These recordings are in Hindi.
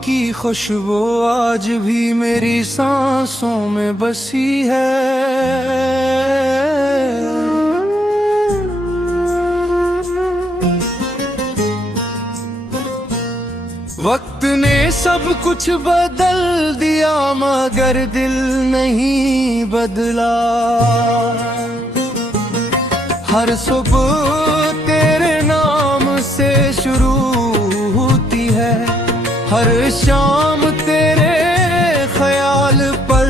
की खुशबू आज भी मेरी सांसों में बसी है। वक्त ने सब कुछ बदल दिया मगर दिल नहीं बदला। हर सुबह तेरे नाम से शुरू होती है, हर शाम तेरे ख्याल पर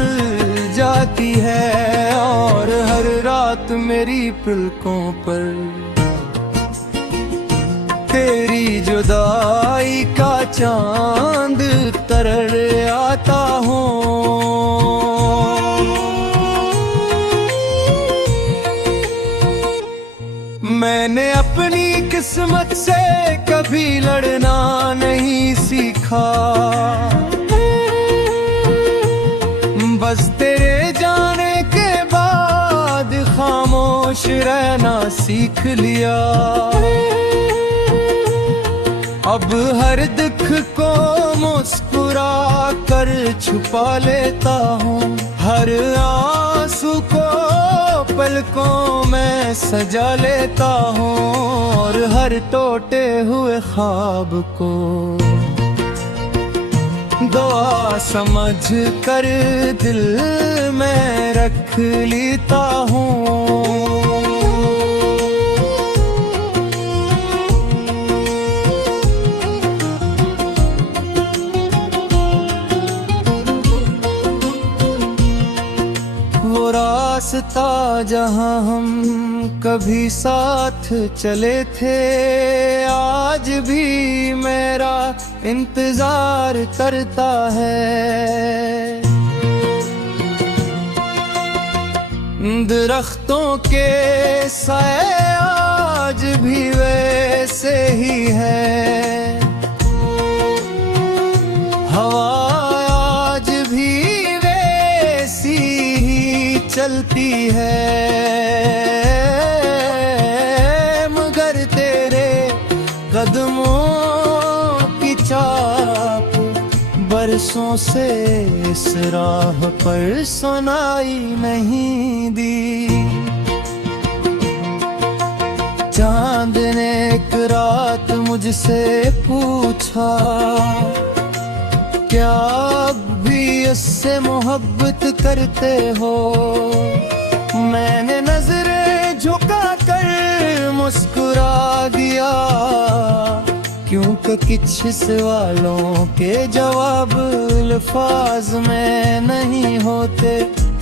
जाती है, और हर रात मेरी पलकों पर तेरी जुदाई का चांद तरल आता हूँ। मैंने अपनी किस्मत से कभी लड़ना नहीं सीखा, बस तेरे जाने के बाद खामोश रहना सीख लिया। अब हर दुख को मुस्कुरा कर छुपा लेता हूँ, हर आंसू को पलकों में सजा लेता हूँ, और हर टूटे हुए ख्वाब को दुआ समझ कर दिल में रख लेता हूँ। रास्ता जहाँ हम कभी साथ चले थे, आज भी मेरा इंतजार करता है। दरख्तों के साए आज भी वैसे ही है, हवा चलती है, मगर तेरे कदमों की चाप बरसों से इस राह पर सुनाई नहीं दी। चांद ने एक रात मुझसे पूछा, क्या भी उससे मोहब्बत करते हो? मैंने नजरें झुका कर मुस्कुरा दिया, क्योंकि कुछ सवालों के जवाब अल्फाज में नहीं होते,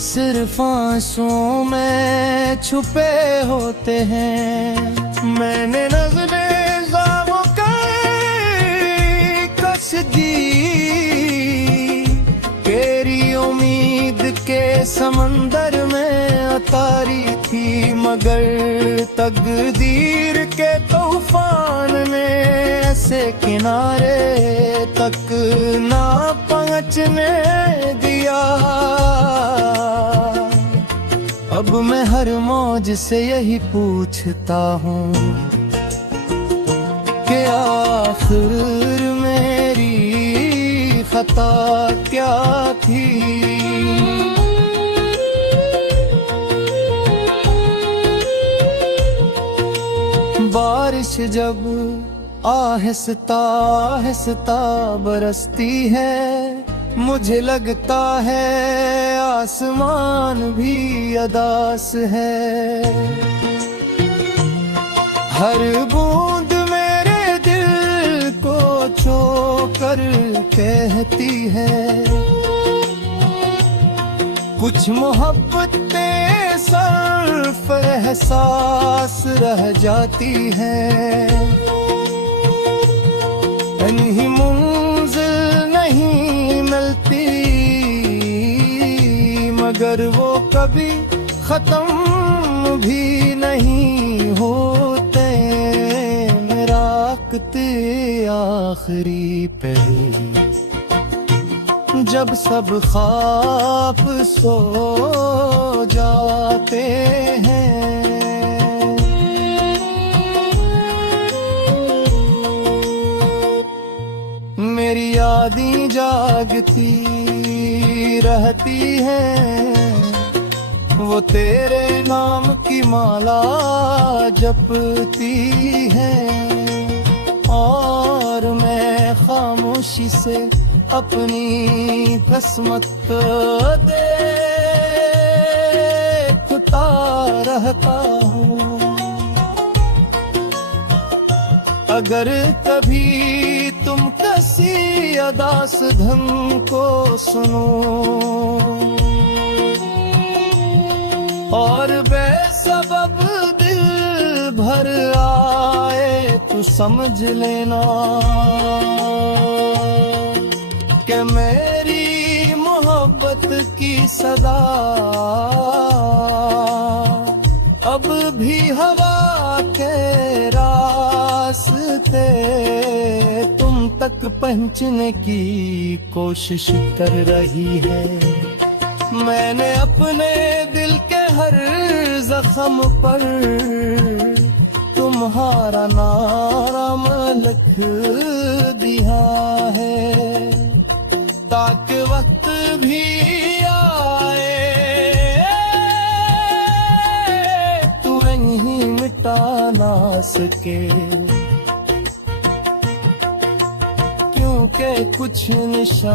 सिर्फ आंसुओं में छुपे होते हैं। मैंने नजरें ज़ामों का कस दी, तेरी उम्मीद के समंदर में उतारी थी, मगर तकदीर के तूफान ने ऐसे किनारे तक ना पहुंचने दिया। अब मैं हर मौज से यही पूछता हूँ कि आखिर मेरी खता क्या थी। बारिश जब आहिस्ता आहिस्ता बरसती है, मुझे लगता है आसमान भी अदास है। हर बूंद मेरे दिल को छू कर कहती है, कुछ मोहब्बतें सिर्फ एहसास रह जाती हैं। इन्हीं मंजिल नहीं मिलती, मगर वो कभी खत्म भी नहीं होते। मेरा वक्त आखिरी पहली, जब सब ख्वाब सो जाते हैं। मेरी यादें जागती रहती हैं, वो तेरे नाम की माला जपती हैं। और मैं खामोशी से अपनी किस्मत देखता रहता हूँ। अगर कभी तुम किसी अदास धन को सुनो और बेसबब दिल भर आए तो समझ लेना कि मेरी मोहब्बत की सदा अब भी हवा के रास्ते तुम तक पहुंचने की कोशिश कर रही है। मैंने अपने दिल के हर जख्म पर तुम्हारा नाम लिख दिया है, ताकि वक्त भी आए तू नहीं मिटा ना सके। क्योंकि कुछ निशान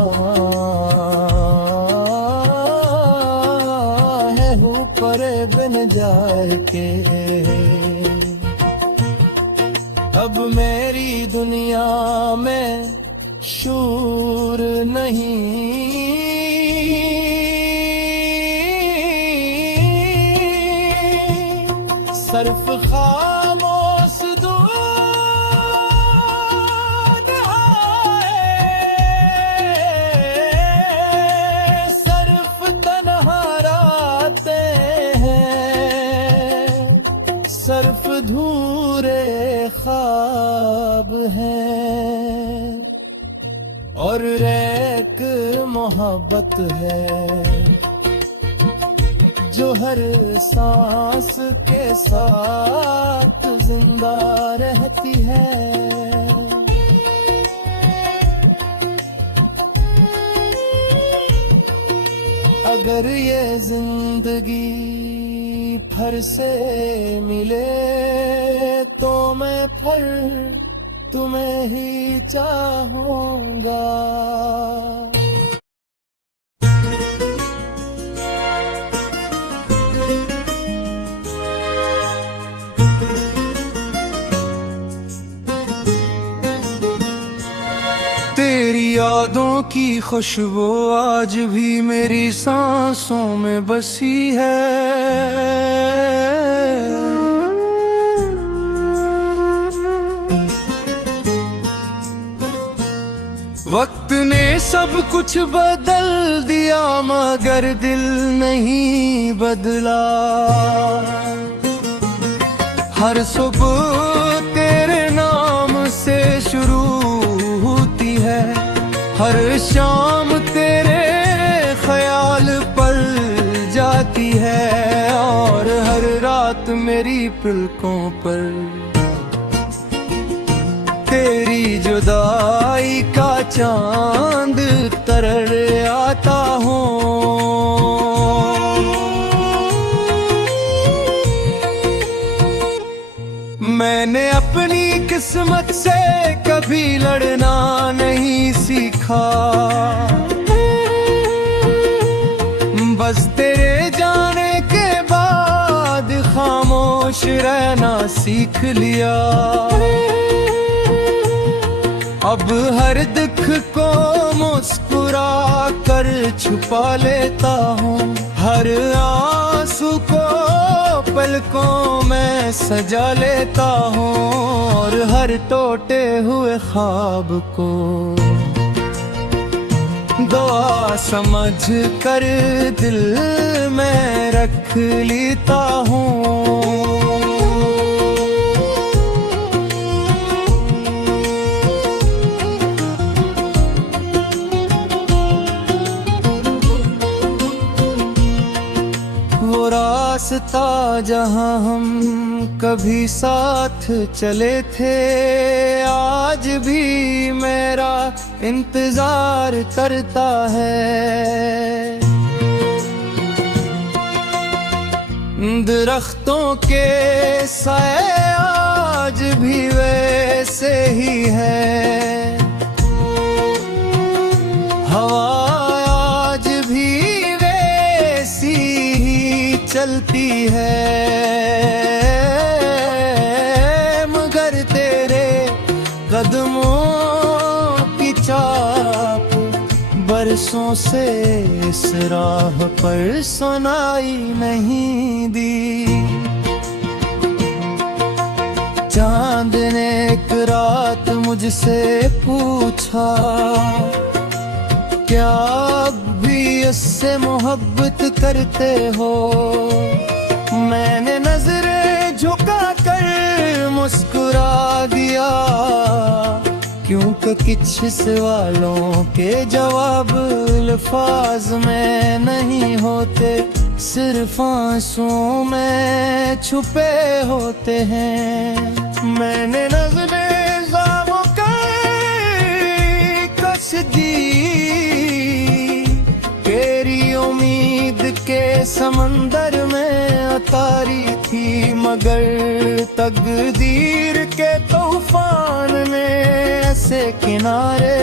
है ऊपर बन जाए के। अब मेरी दुनिया में शूर नहीं, सिर्फ खामोश दूध है, सिर्फ तन्हा रातें हैं, सिर्फ धूरे ख्वाब हैं और एक मोहब्बत है जो हर सांस के साथ जिंदा रहती है। अगर ये जिंदगी फिर से मिले तो मैं फिर तुम्हें ही चाहूंगा। तेरी यादों की खुशबू आज भी मेरी सांसों में बसी है। वक्त ने सब कुछ बदल दिया मगर दिल नहीं बदला। हर सुबह तेरे नाम से शुरू होती है, हर शाम तेरे ख्याल पर जाती है और हर रात मेरी पलकों पर तेरी जुदाई का चांद तरल आता हूँ। मैंने अपनी किस्मत से कभी लड़ना नहीं सीखा, बस तेरे जाने के बाद खामोश रहना सीख लिया। अब हर दुख को मुस्कुरा कर छुपा लेता हूँ, हर आंसू को पलकों में सजा लेता हूँ और हर टूटे हुए ख्वाब को दुआ समझ कर दिल में रख लेता हूँ। रास्ता जहाँ हम कभी साथ चले थे आज भी मेरा इंतजार करता है। दरख्तों के साए आज भी वैसे ही है, हवा आज भी वैसी ही चलती है, मगर तेरे कदमों की चाप बरसों से इस राह पर सुनाई नहीं दी। चांद ने एक रात मुझसे पूछा, क्या अब भी उससे मोहब्बत करते हो? मैंने नजरें झुका कर मुस्कुरा दिया, क्योंकि कुछ सवालों के जवाब अल्फाज में नहीं होते, सिर्फ आंसुओं में छुपे होते हैं। मैंने नजरें ज़ामों का कस दी, तेरी उम्मीद के समंदर में उतारी थी, मगर तकदीर के तूफान ने ऐसे किनारे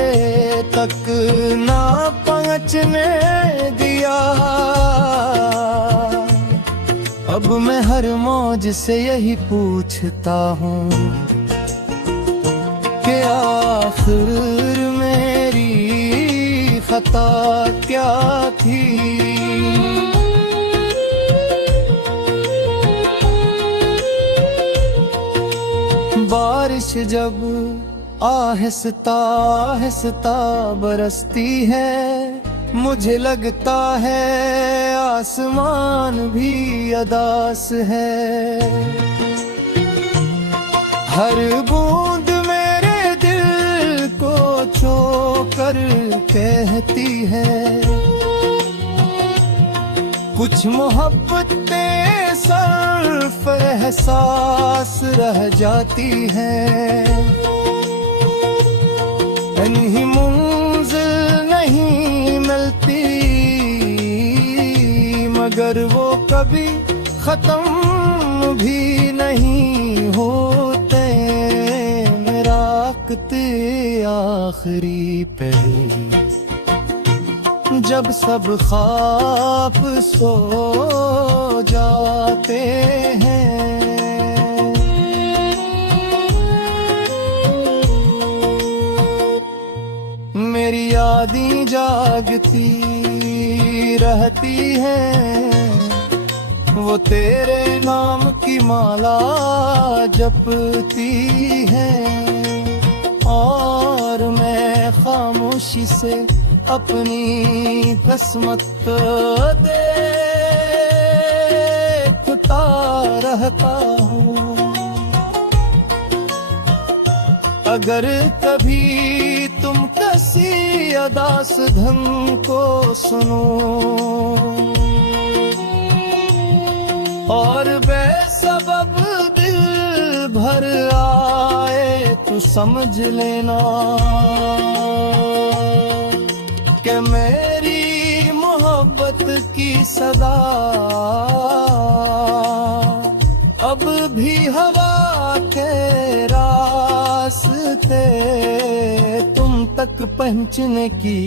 तक ना पहुंचने दिया। अब मैं हर मौज से यही पूछता हूँ कि आखिर मेरी खता क्या थी। बारिश जब आहिस्ता आहिस्ता बरसती है, मुझे लगता है आसमान भी अदास है। हर बूंद मेरे दिल को छू कर कहती है, कुछ मोहब्बतें सिर्फ एहसास रह जाती हैं। इन्हीं मंजिल नहीं मिलती, मगर वो कभी खत्म भी नहीं होते। रात आखिरी पे जब सब ख्वाब सो जाते हैं, मेरी यादें जागती रहती हैं, वो तेरे नाम की माला जपती हैं, और मैं खामोशी से अपनी किस्मत देखता रहता हूँ। अगर कभी तुम किसी अदास धन को सुनो और बेसबब दिल भर आए, तो समझ लेना कि मेरी मोहब्बत की सदा अब भी हवा के रास्ते तुम तक पहुंचने की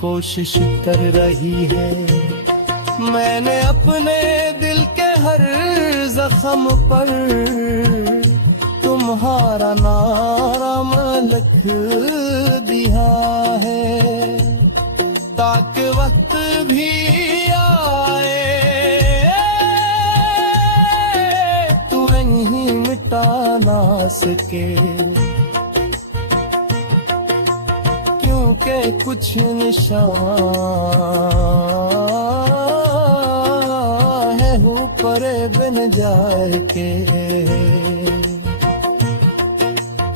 कोशिश कर रही है। मैंने अपने दिल के हर जख्म पर तुम्हारा नाम लिख दिया है, ताकि वक्त भी आए तू नहीं मिटा ना सके, क्योंकि कुछ निशान है ऊपर बन जाए के।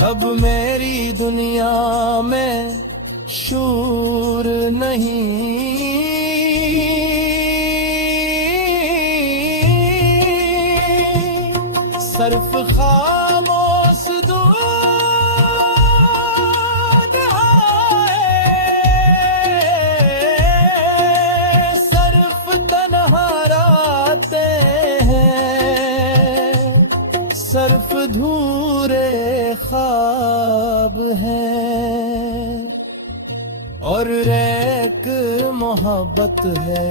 अब मेरी दुनिया में शूर नहीं, सिर्फ खामोश दूध आए और एक मोहब्बत है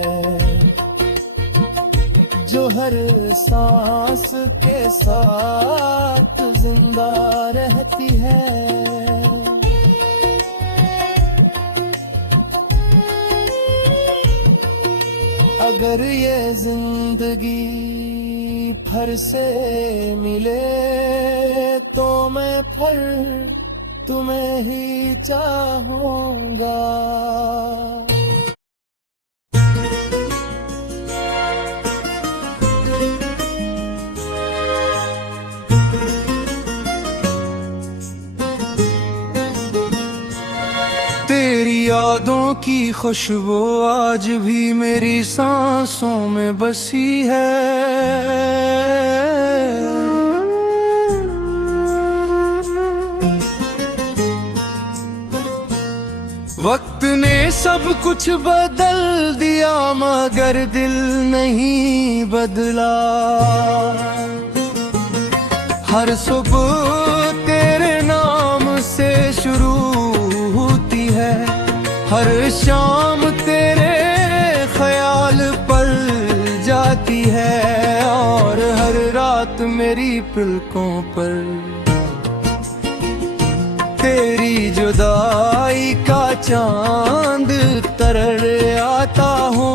जो हर सांस के साथ जिंदा रहती है। अगर ये जिंदगी फिर से मिले तो मैं फिर तुम्हें ही चाहूंगा। तेरी यादों की खुशबू आज भी मेरी सांसों में बसी है। वक्त ने सब कुछ बदल दिया मगर दिल नहीं बदला। हर सुबह तेरे नाम से शुरू होती है, हर शाम तेरे ख्याल पर जाती है और हर रात मेरी पलकों पर तेरी जुदाई का चांद तरल आता हूँ।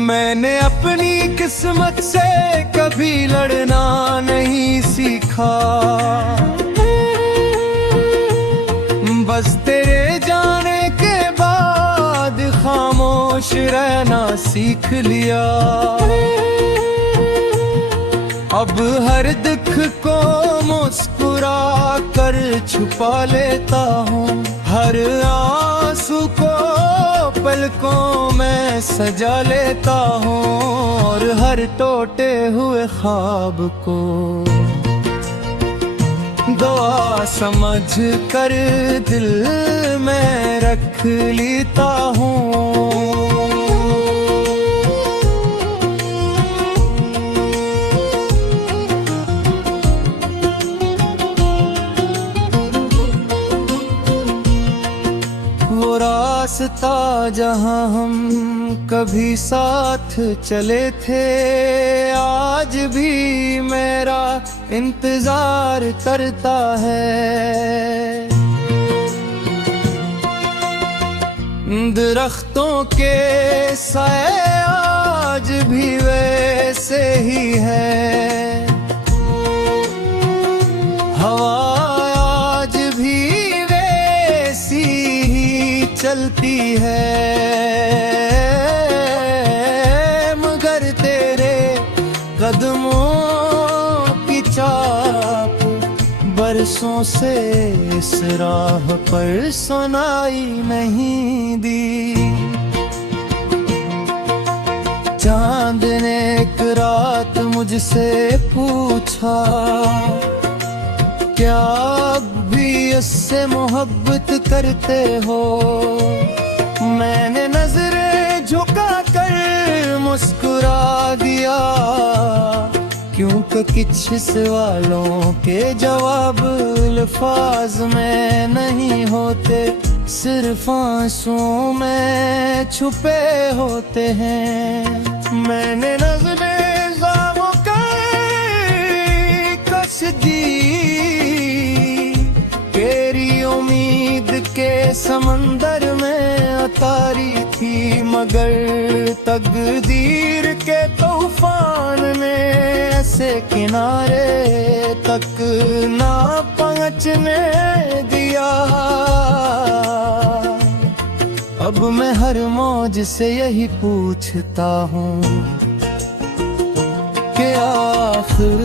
मैंने अपनी किस्मत से कभी लड़ना नहीं सीखा, बस तेरे जाने के बाद खामोश रहना सीख लिया। अब हर दुख को मुस्कुरा कर छुपा लेता हूँ, हर आंसू को पलकों में सजा लेता हूँ और हर टूटे हुए ख्वाब को दुआ समझ कर दिल में रख लेता हूँ। रास्ता जहाँ हम कभी साथ चले थे आज भी मेरा इंतजार करता है। दरख्तों के साए आज भी वैसे ही है, हवा आज भी वैसी ही चलती है, मगर तेरे कदमों की चाप बरसों से इस राह पर सुनाई नहीं दी। चांद ने एक रात मुझसे पूछा, क्या अब भी उससे मोहब्बत करते हो? मैंने नजरें झुका कर मुस्कुरा दिया, क्योंकि कुछ सवालों के जवाब अल्फाज में नहीं होते, सिर्फ आंसुओं में छुपे होते हैं। मैंने नजरें ज़ामों का कस दी, तेरी उम्मीद के समंदर में उतारी थी, मगर तकदीर के तूफान ने ऐसे किनारे तक ना पहुंचने दिया। अब मैं हर मौज से यही पूछता हूँ कि आखिर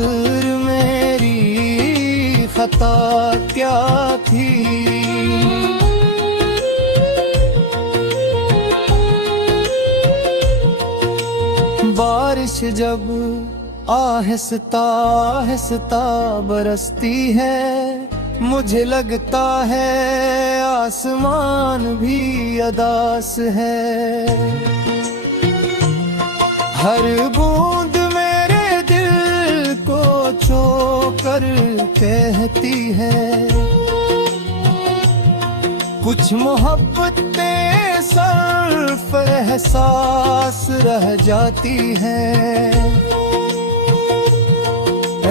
मेरी खता क्या थी? बारिश जब आहिस्ता आहिस्ता बरसती है, मुझे लगता है आसमान भी अदास है। हर बूंद मेरे दिल को सोचो कर कहती है। कुछ मोहब्बतें सिर्फ एहसास रह जाती हैं,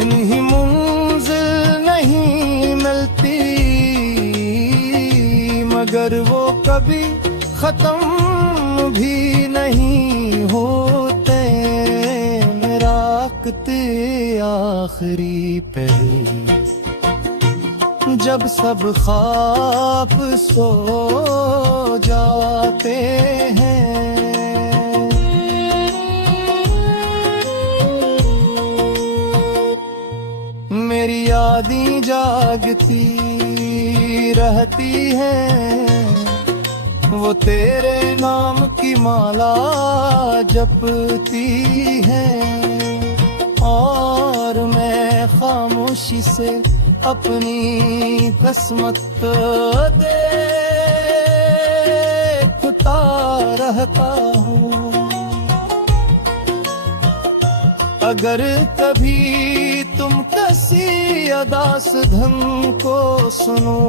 इन्हीं मंजिल नहीं मिलती, मगर वो कभी खत्म भी नहीं होते। राकते आखिरी पहली जब सब ख्वाब सो जाते हैं। मेरी यादें जागती रहती हैं, वो तेरे नाम की माला जपती है, और मैं खामोशी से अपनी किस्मत देखता रहता हूँ। अगर कभी तुम किसी अदास धन को सुनो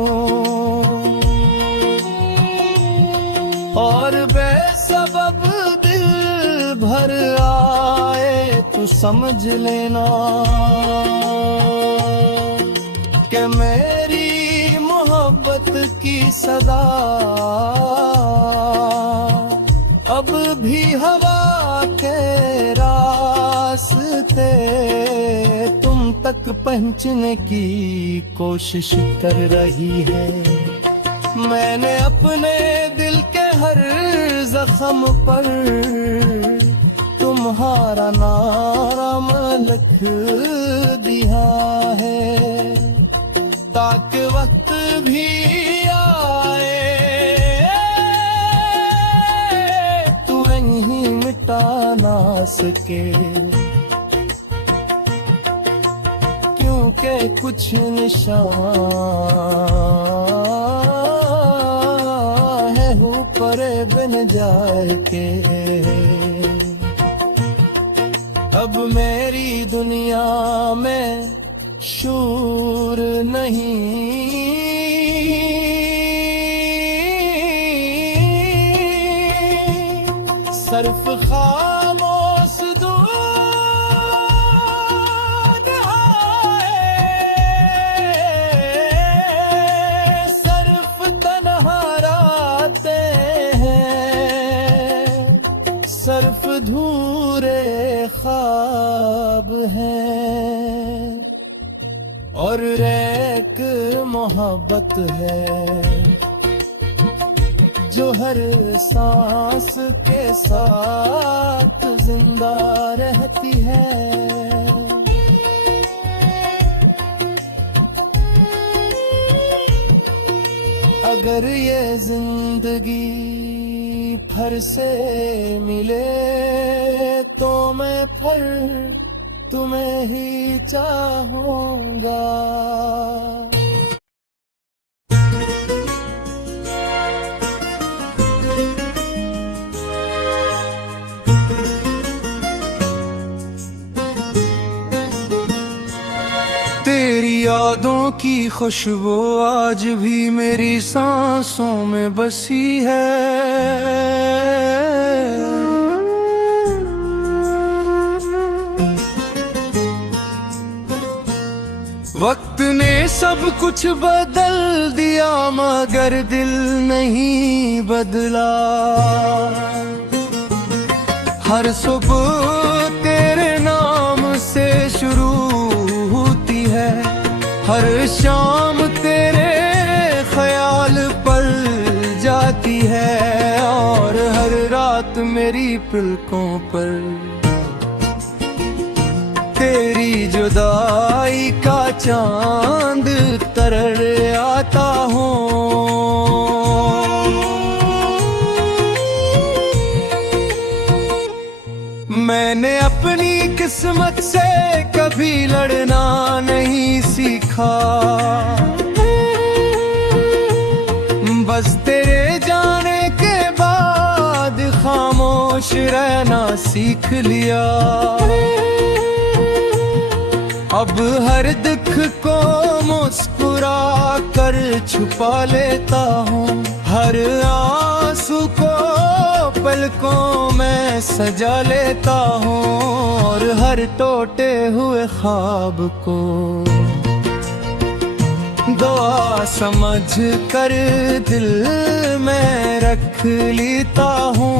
और बेसबब दिल भर आए, तो समझ लेना कि मेरी मोहब्बत की सदा अब भी हवा के रास्ते तुम तक पहुंचने की कोशिश कर रही है। मैंने अपने दिल के हर जख्म पर तुम्हारा नाम लिख दिया है, ताकि वक्त भी आए तू नहीं मिटा ना सके, क्योंकि कुछ निशान है ऊपर बन जाए के। अब मेरी दुनिया में शूर नहीं, सिर्फ खामोश दूध है, सिर्फ तन्हा रातें हैं, सिर्फ धूरे ख्वाब हैं, और एक मोहब्बत है जो हर सांस के साथ जिंदा रहती है। अगर ये जिंदगी फिर से मिले तो मैं फिर तुम्हें ही चाहूंगा। तेरी यादों की खुशबू आज भी मेरी सांसों में बसी है। वक्त ने सब कुछ बदल दिया मगर दिल नहीं बदला। हर सुबह तेरे नाम से शुरू होती है, हर शाम तेरे ख्याल पर जाती है, और हर रात मेरी पलकों पर तेरी जुदाई का चांद तरल आता हूँ। मैंने अपनी किस्मत से कभी लड़ना नहीं सीखा, बस तेरे जाने के बाद खामोश रहना सीख लिया। अब हर दुख को मुस्कुरा कर छुपा लेता हूँ, हर आंसू को पलकों में सजा लेता हूँ, और हर टूटे हुए ख्वाब को दुआ समझ कर दिल में रख लेता हूँ।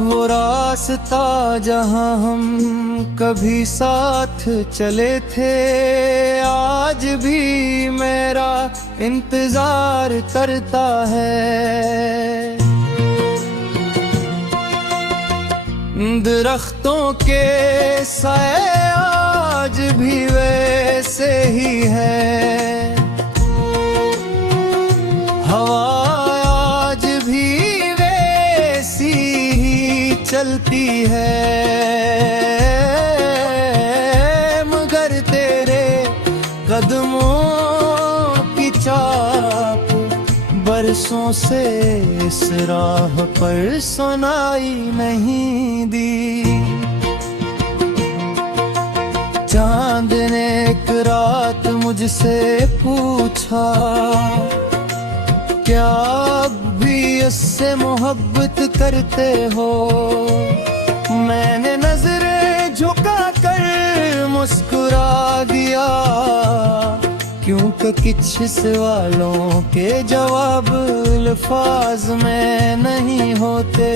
वो रास्ता जहाँ हम कभी साथ चले थे, आज भी मेरा इंतजार करता है। दरख्तों के साए आज भी वैसे ही है, हवा आज भी वैसी ही चलती है, मगर तेरे कदमों की चाप बरसों से इस राह पर सुनाई नहीं दी। चांद ने एक रात मुझसे पूछा, क्या अब भी उससे मोहब्बत करते हो? मैंने नजरें झुका कर मुस्कुरा दिया, क्योंकि कुछ सवालों के जवाब अल्फाज में नहीं होते,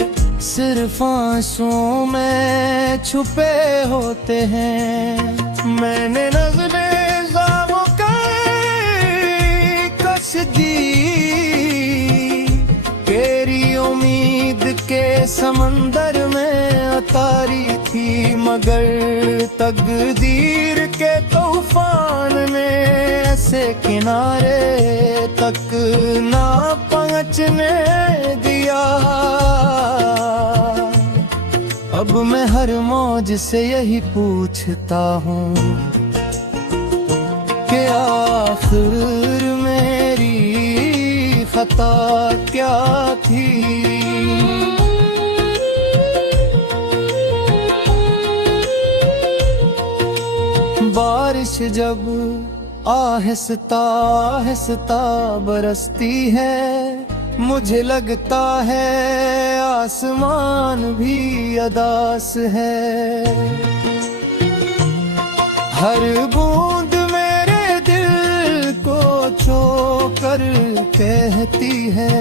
सिर्फ आंसुओं में छुपे होते हैं। मैंने नजरें ज़ामों का कश दी, तेरी उम्मीद के समंदर में उतारी थी, मगर तकदीर के तूफान ने ऐसे किनारे तक ना पहुंचने दिया। अब मैं हर मौज से यही पूछता हूँ कि आखिर मेरी खता क्या थी। बारिश जब आहिस्ता आहिस्ता बरसती है, मुझे लगता है आसमान भी अदास है। हर बूंद मेरे दिल को छू कर कहती है,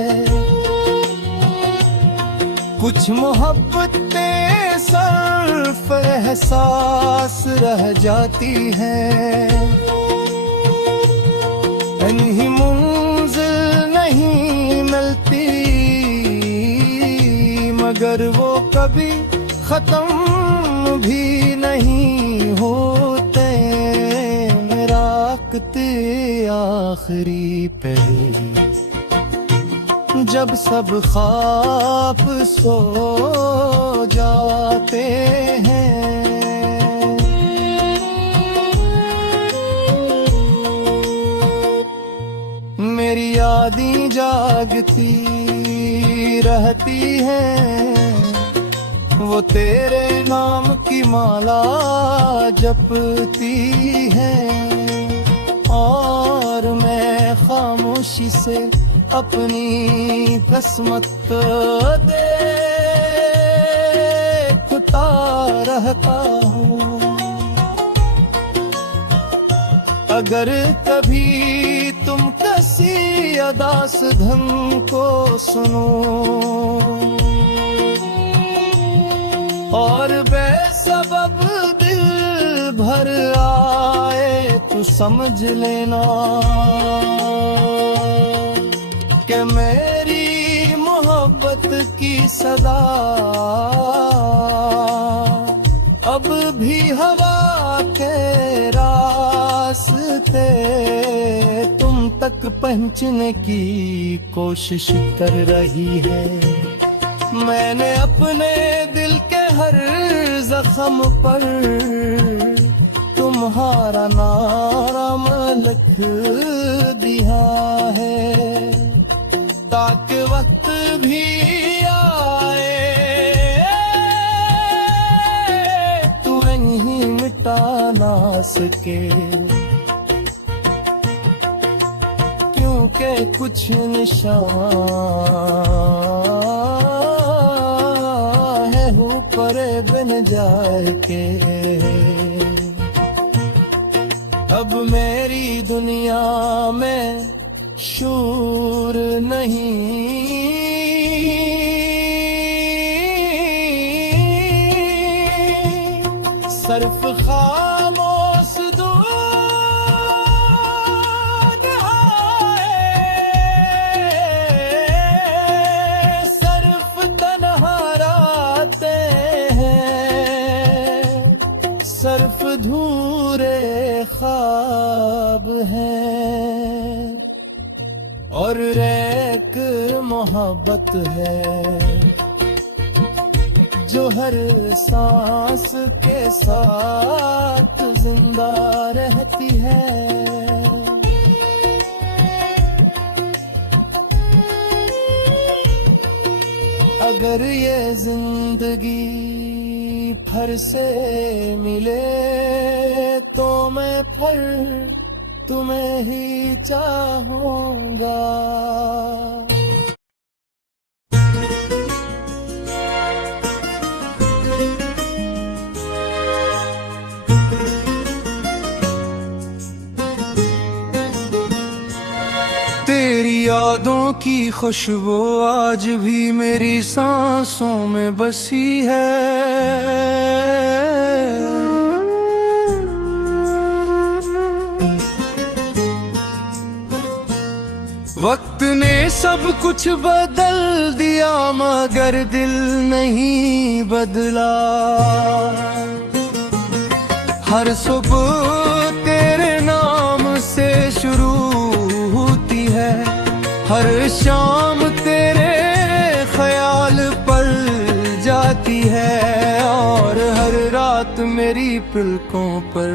कुछ मोहब्बतें सिर्फ एहसास रह जाती हैं। कहीं मंजिल नहीं मिलती, मगर वो कभी खत्म भी नहीं होते। राकते आखिरी पे जब सब ख्वाब सो जाते हैं, मेरी यादें जागती रहती हैं, वो तेरे नाम की माला जपती है, और मैं खामोशी से अपनी किस्मत देखता रहता हूँ। अगर कभी तुम किसी अदास धन को सुनो और बेसबब दिल भर आए, तो समझ लेना कि मेरी मोहब्बत की सदा अब भी हवा के रास्ते तुम तक पहुंचने की कोशिश कर रही है। मैंने अपने दिल के हर जख्म पर तुम्हारा नाम लिख दिया है, ताकि वक्त भी आए तू नहीं मिटा ना सके, क्योंकि कुछ निशान है ऊपर बन जाए के। अब मेरी दुनिया में शूर नहीं, सिर्फ खामोश दूध है, सिर्फ तन्हा रातें हैं, सिर्फ धूरे ख्वाब हैं, और एक मोहब्बत है जो हर सांस के साथ जिंदा रहती है। अगर ये जिंदगी फिर से मिले तो मैं फिर तुम्हें ही चाहूंगा। तेरी यादों की खुशबू आज भी मेरी सांसों में बसी है, वक्त ने सब कुछ बदल दिया मगर दिल नहीं बदला। हर सुबह तेरे नाम से शुरू होती है, हर शाम तेरे ख्याल पर जाती है, और हर रात मेरी पलकों पर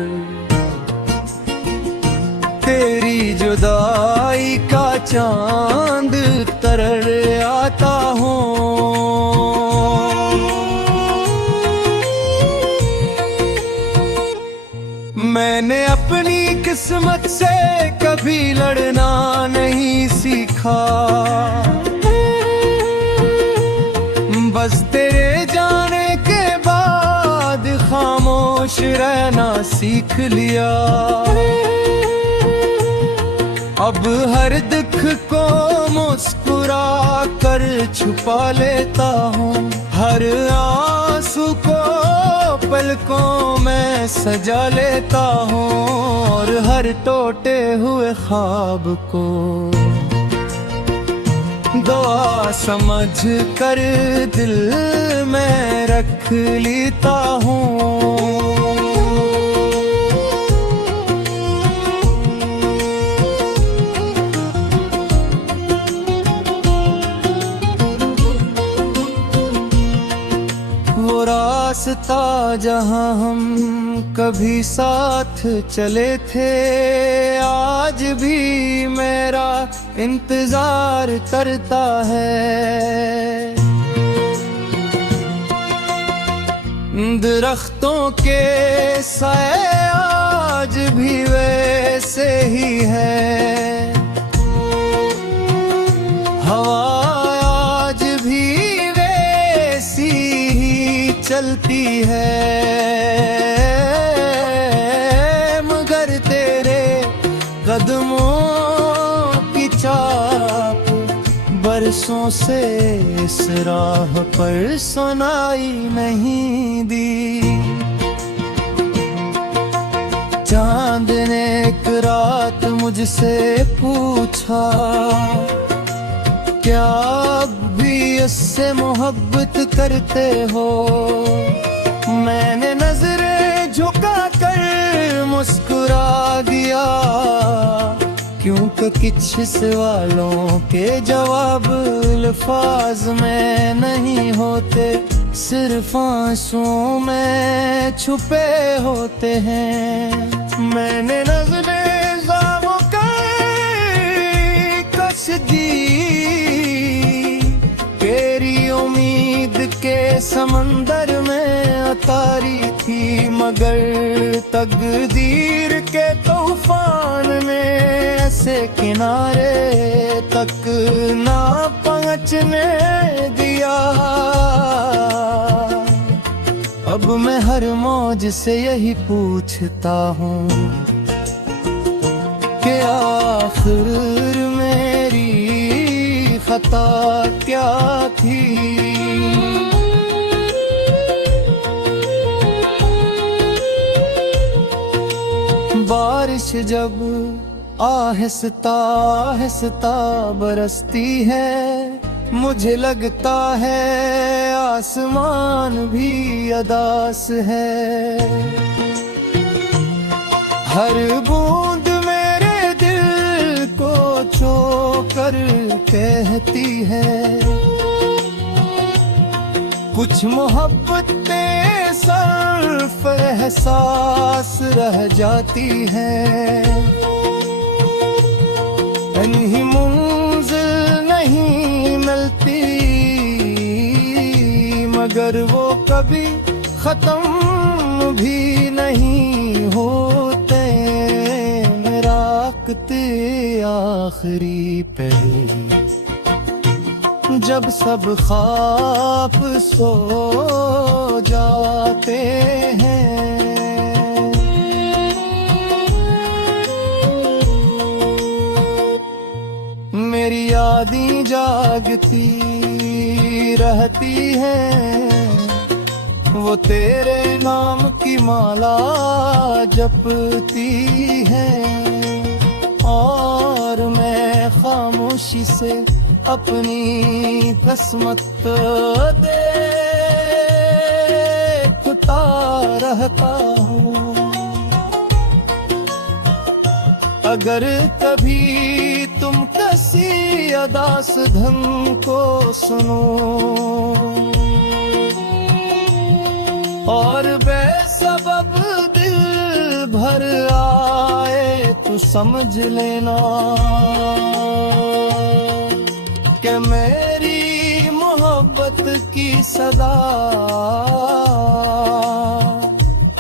तेरी जुदाई का चांद तरल आता हूँ। मैंने अपनी किस्मत से कभी लड़ना नहीं सीखा, बस तेरे जाने के बाद खामोश रहना सीख लिया। अब हर दुख को मुस्कुरा कर छुपा लेता हूँ, हर आंसू को पलकों में सजा लेता हूँ, और हर टूटे हुए ख्वाब को दुआ समझ कर दिल में रख लेता हूँ। रास्ता जहाँ हम कभी साथ चले थे, आज भी मेरा इंतजार करता है। दरख्तों के साए आज भी वैसे ही है, हवा आज भी वैसी चलती है, मगर तेरे कदमों की चाप बरसों से इस राह पर सुनाई नहीं दी। चांद ने एक रात मुझसे पूछा, क्या अब भी उससे मोहब्बत करते हो? मैंने नजरें झुका कर मुस्कुरा दिया, क्योंकि कुछ सवालों के जवाब अल्फाज में नहीं होते। सिर्फ आंसुओं में छुपे होते हैं। मैंने नज़रें ज़ामों का कश दी, तेरी उम्मीद के समंदर में उतारी थी, मगर तकदीर के तूफान में ऐसे किनारे तक ना पहुंचने दिया। अब मैं हर मौज से यही पूछता हूँ कि आखिर मेरी खता क्या थी। बारिश जब आहिस्ता आहिस्ता बरसती है, मुझे लगता है आसमान भी अदास है। हर बूंद मेरे दिल को छू कर कहती है, कुछ मोहब्बतें सिर्फ एहसास रह जाती हैं। इन्हीं मंजिल नहीं मिलती, मगर वो कभी खत्म भी नहीं होते। राकते आखिरी पे जब सब ख्वाब सो जाते हैं, मेरी यादें जागती रहती हैं। वो तेरे नाम की माला जपती है, और मैं खामोशी से अपनी किस्मत देखता रहता हूँ। अगर कभी तुम किसी अदास धन को सुनो और बेसबब दिल भर आए, तो समझ लेना कि मेरी मोहब्बत की सदा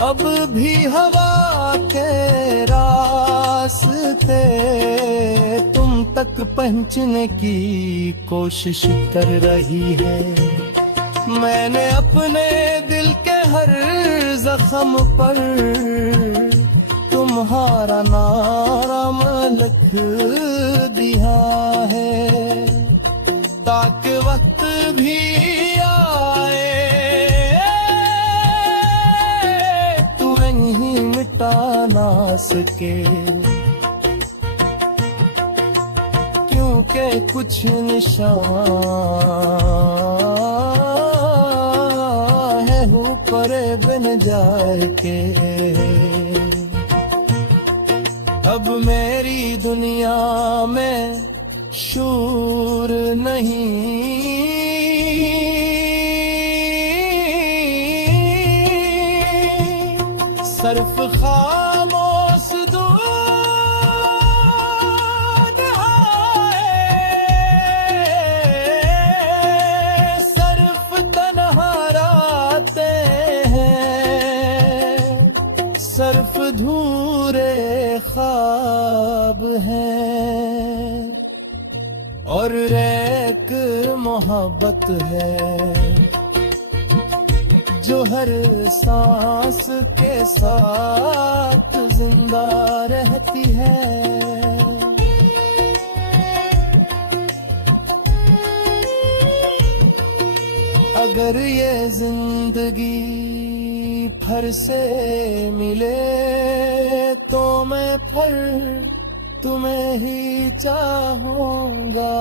अब भी हवा के रास्ते तुम तक पहुंचने की कोशिश कर रही है। मैंने अपने दिल के हर जख्म पर तुम्हारा नाम लिख दिया है, ताकि वक्त भी आए तू नहीं मिटा ना सके। क्योंकि कुछ निशान है ऊपर बन जाए के। अब मेरी दुनिया में शूर नहीं, सिर्फ खामोश दूध है, सिर्फ तन्हा रातें हैं, सिर्फ धूरे ख्वाब हैं, और एक मोहब्बत है जो हर सांस के साथ जिंदा रहती है। अगर ये जिंदगी फिर से मिले तो मैं फिर तुम्हें ही चाहूंगा।